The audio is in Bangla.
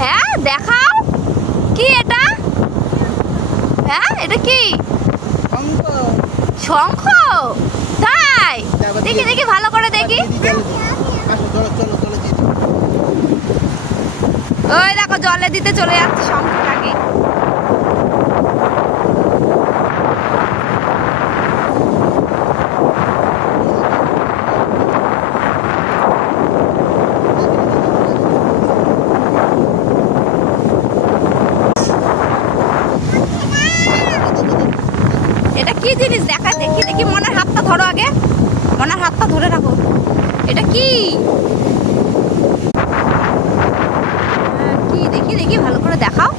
হ্যাঁ দেখাও, কি এটা? হ্যাঁ এটা কি? শঙ্খ? তাই? দেখি দেখি ভালো করে দেখি। ওই দেখো জলে দিতে চলে যাচ্ছে শঙ্খটাকে। এটা কি জিনিস দেখা, দেখি দেখি। মনের হাতটা ধরো আগে, মনের হাতটা ধরে রাখো। এটা কি? কি দেখি দেখি ভালো করে দেখাও।